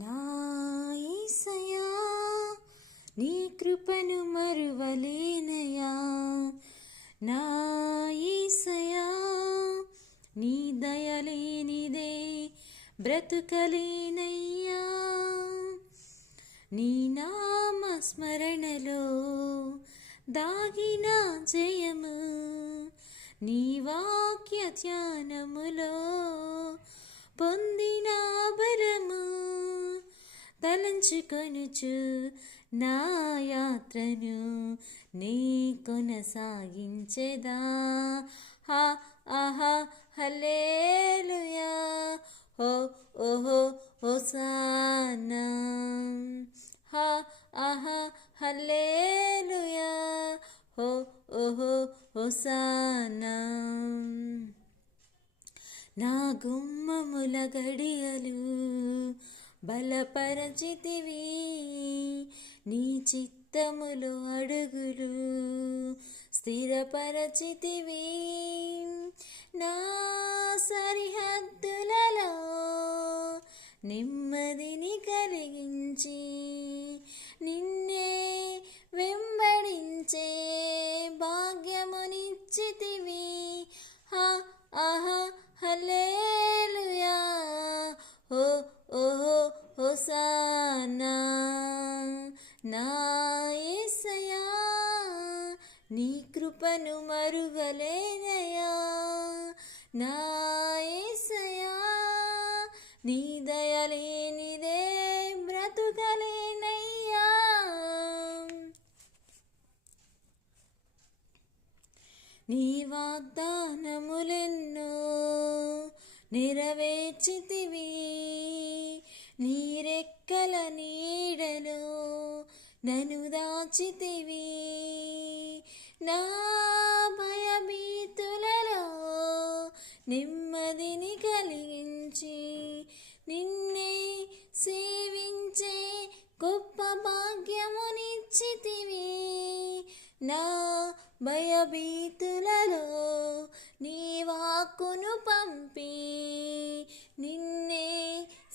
నా యేసయ్యా నీ కృపను మరువలేనయా. నా యేసయ్యా నీ దయలేనిదే బ్రతుకలేనయ్యా. నీ నామస్మరణలో దాగిన జయము, నీ వాక్య ధ్యానములో పొందిన బలము, తలంచుకొనుచు నా యాత్రను నీ కొనసాగించెదా. హా ఆహా హల్లెలూయా, హో ఓహో హోసానా. హా ఆహా హల్లెలూయా, హో ఓహో హోసానా. నా గుమ్మముల గడియలు బలపరచితివి, నీ చిత్తములో అడుగులు స్థిరపరచితివి. నా సరిహద్దులలో నెమ్మదిని కలిగించి నిన్నే వెంబడించే భాగ్యమునిచ్చితివి. హా ఆహా హల్లెలూయా, హో ఓహో హోసానా. నా యేసయ్యా నీ కృపను మరువలేనయా. నా యేసయ్యా నీ దయలేనిదే బ్రతుకలేనయ్యా. నీ వాగ్దానములెన్నో నెరవేర్చితివి, నీ రెక్కల నీడలో నన్ను దాచితివి. నా భయభీతులలో నెమ్మదిని కలిగించి నిన్నే సేవించే గొప్ప భాగ్యమునిచ్చితివి. నా భయభీతులలో నీ వాక్కును పంపి నిన్నే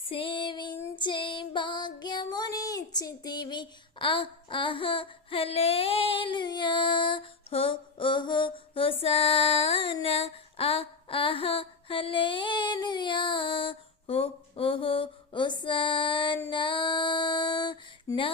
సేవించే భాగ్యమునిచ్చితివి. ఆహా హల్లెలూయా, హో ఓహో హోసానా. ఆహా హల్లెలూయా, హో ఓహో హోసానా. నా